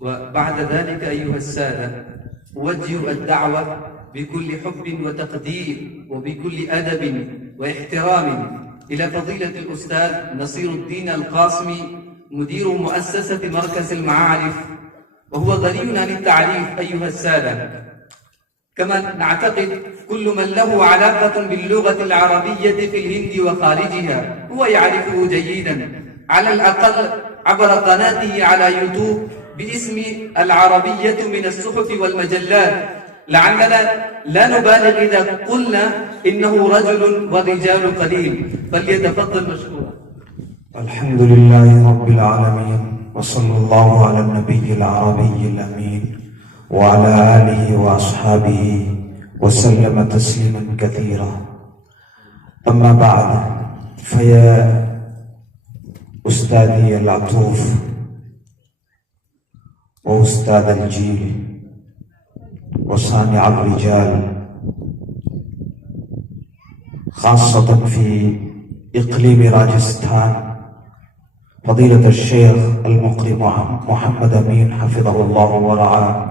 وبعد ذلك أيها السادة، أوجه الدعوة بكل حب وتقدير وبكل أدب واحترام إلى فضيلة الأستاذ نصير الدين القاسمي، مدير مؤسسة مركز المعارف، وهو غني عن التعريف أيها السادة. كما نعتقد كل من له علاقة باللغة العربية في الهند وخارجها هو يعرفه جيدا، على الأقل عبر قناته على يوتيوب باسم العربية من الصحف والمجلات. لعلنا لا نبالغ إذا قلنا إنه رجل والرجال قليل، فليتفضل مشكورا. الحمد لله رب العالمين، وصلى الله على النبي العربي الأمين وعلى آله وأصحابه وسلم تسليما كثيرا. أما بعد، فيا أستاذي العطوف وأستاذ الجيل وصانع الرجال، خاصة في إقليم راجستان، فضيلة الشيخ المقري محمد أمين حفظه الله ورعاه،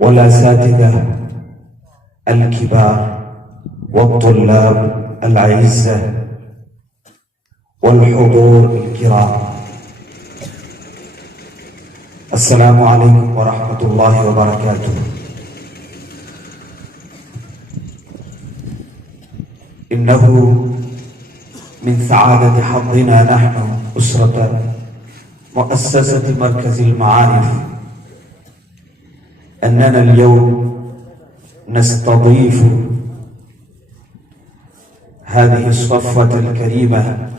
والأساتذة الكبار والطلاب الأعزة والحضور الكرام، السلام عليكم ورحمة الله وبركاته. إنه من سعادة حظنا نحن أسرة مؤسسة مركز المعارف أننا اليوم نستضيف هذه الصفة الكريمة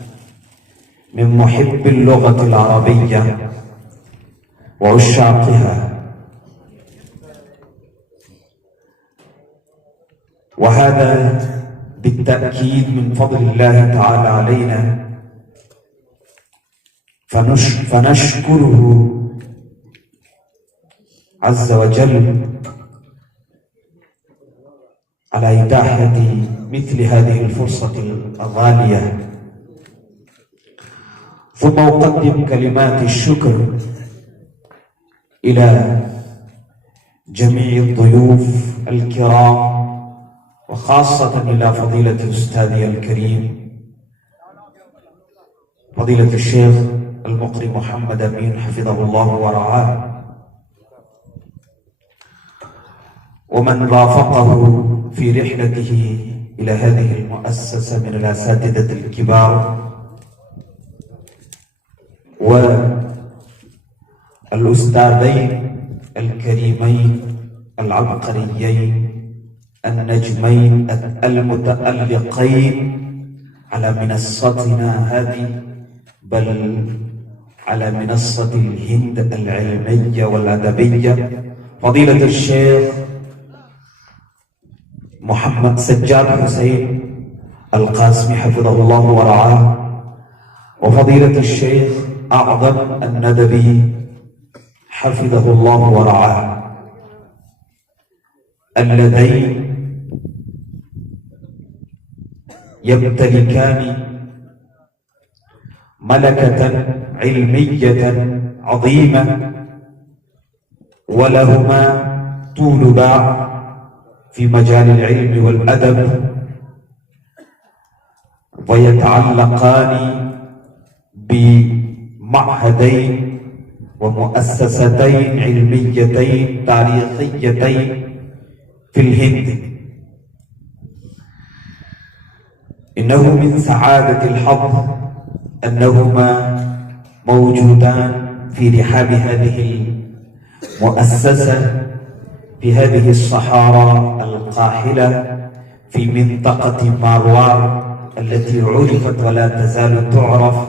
من محب اللغة العربية وعشاقها، وهذا بالتأكيد من فضل الله تعالى علينا، فنشكره عز وجل على إتاحة مثل هذه الفرصة الغالية. ثم أقدم كلمات الشكر إلى جميع الضيوف الكرام، وخاصة إلى فضيلة أستاذي الكريم فضيلة الشيخ المقري محمد أمين حفظه الله ورعاه، ومن رافقه في رحلته إلى هذه المؤسسة من الأساتذة الكبار والأستاذين الكريمين العبقريين النجمين المتألقين على منصتنا هذه، بل على منصة الهند العلمية والأدبية، فضيلة الشيخ محمد سجاد حسين القاسمي حفظه الله ورعاه، وفضيلة الشيخ أعظم الندبي حفظه الله ورعاه، اللذين يمتلكان ملكة علمية عظيمة، ولهما طول باع في مجال العلم والأدب، ويتعلقان بمعهدين ومؤسستين علميتين تاريخيتين في الهند. إنه من سعادة الحظ أنهما موجودان في رحاب هذه المؤسسة في هذه الصحارى القاحلة في منطقة ماروار التي عرفت ولا تزال تعرف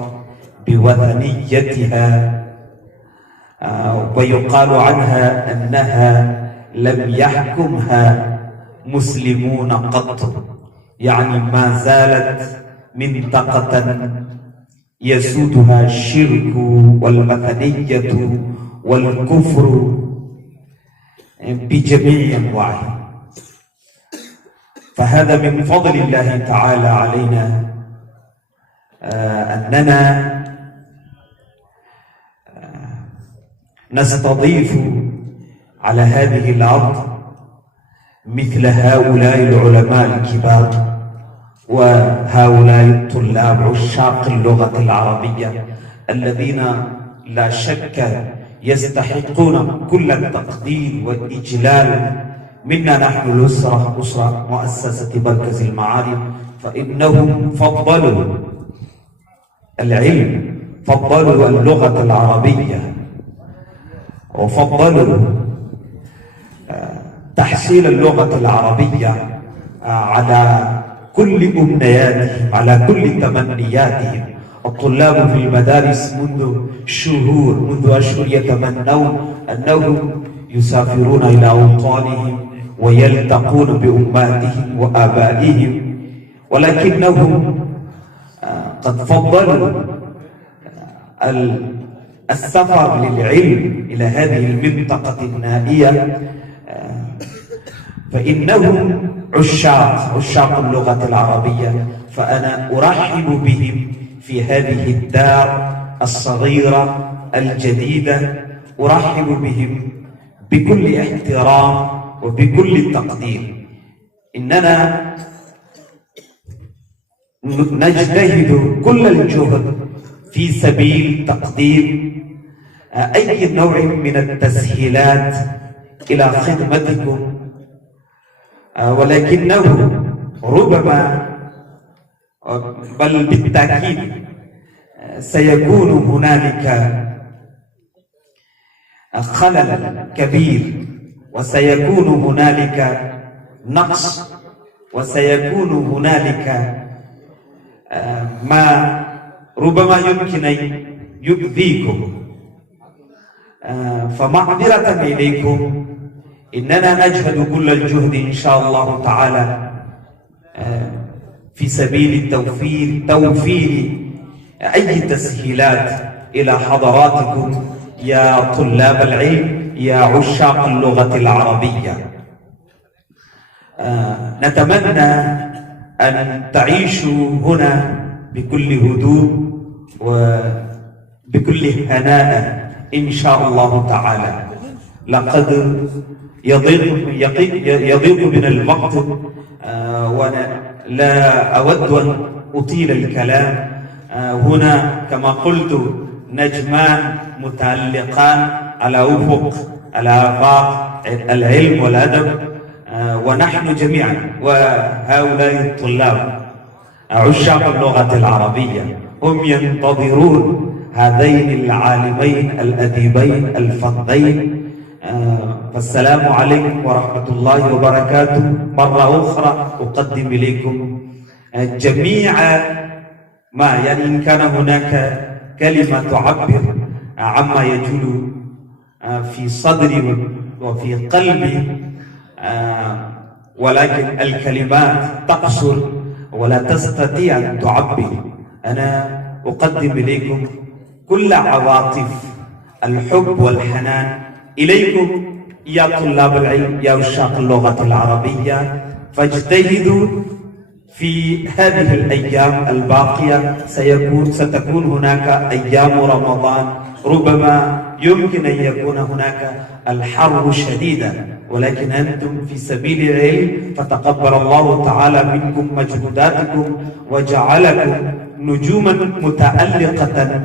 بوثنيتها، ويقال عنها أنها لم يحكمها مسلمون قط، يعني ما زالت منطقة يسودها الشرك والمثنية والكفر بجميع أنواعه. فهذا من فضل الله تعالى علينا، أننا نستضيف على هذه الأرض مثل هؤلاء العلماء الكبار وهؤلاء الطلاب عشاق اللغة العربية الذين لا شك يستحقون كل التقدير والإجلال منا نحن الأسرة، أسرة مؤسسة مركز المعارف، فإنهم فضلوا العلم، فضلوا اللغة العربية، وفضلوا تحصيل اللغة العربية على كل أمنياتهم، على كل تمنياتهم. الطلاب في المدارس منذ أشهر يتمنون أنهم يسافرون إلى أوطانهم ويلتقون بأمهاتهم وآبائهم، ولكنهم قد فضلوا السفر للعلم إلى هذه المنطقة النائية، فإنهم عشاق اللغة العربية. فأنا أرحب بهم في هذه الدار الصغيرة الجديدة، أرحب بهم بكل احترام وبكل تقدير. إننا نجتهد كل الجهد في سبيل تقديم أي نوع من التسهيلات إلى خدمتكم، ولكنه ربما بل بالتأكيد سيكون هنالك خلل كبير، وسيكون هنالك نقص، وسيكون هنالك ما ربما يمكن أن يؤذيكم، فمعذرة إليكم. إننا نجهد كل الجهد إن شاء الله تعالى في سبيل توفير أي تسهيلات إلى حضراتكم يا طلاب العلم، يا عشاق اللغة العربية. نتمنى أن تعيشوا هنا بكل هدوء وبكل هناء إن شاء الله تعالى. لقد يضيق بنا الوقت، وأنا لا أود أن أطيل الكلام. هنا كما قلت نجمان متعلقان على أفق، على آفاق العلم والأدب، ونحن جميعا وهؤلاء الطلاب عشاق اللغة العربية هم ينتظرون هذين العالمين الأديبين الفضين. فالسلام عليكم ورحمة الله وبركاته. مرة أخرى أقدم إليكم جميع ما إن كان هناك كلمة تعبر عما يجول في صدري وفي قلبي، ولكن الكلمات تقصر ولا تستطيع أن تعبر. أنا أقدم إليكم كل عواطف الحب والحنان إليكم يا طلاب العلم، يا عشاق اللغة العربية. فاجتهدوا في هذه الأيام الباقية. ستكون هناك أيام رمضان، ربما يمكن أن يكون هناك الحر شديدا، ولكن أنتم في سبيل العلم، فتقبل الله تعالى منكم مجهوداتكم وجعلكم نجوما متألقة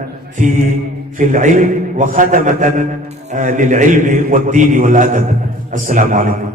في العلم وخدمة للعلم والدين والأدب. السلام عليكم.